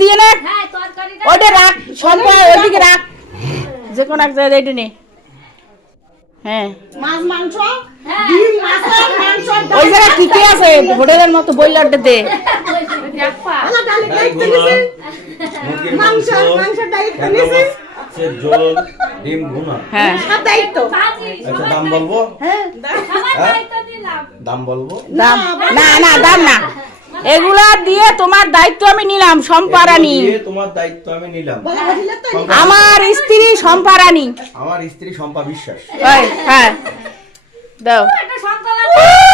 দিয়ে নে ওটা রাখ সম্পা ওইদিকে রাখ যে কোন এক জায়গায় এটা নে হ্যাঁ মাছ মাংস ডিম মাছ মাংস ওই জায়গায় কি কি আছে হোটেলের মতো বইলারটা দে আলা ডালি খাইতে গেছে মাংস মাংস ডাইরেক্ট খাইছে ঝোল ডিম ভুনা হ্যাঁ সব দায়িত্ব আচ্ছা দাম বলবো হ্যাঁ দাম বলবো দাম না না দাম না এগুলা দিয়ে তোমার দায়িত্ব আমি নিলাম সম্পারানি দিয়ে তোমার দায়িত্ব আমি নিলাম বলা হইল তো আমার স্ত্রী সম্পারানি আমার স্ত্রী শম্পা বিশ্বাস ওই হ্যাঁ দাও একটা সন্তান আছে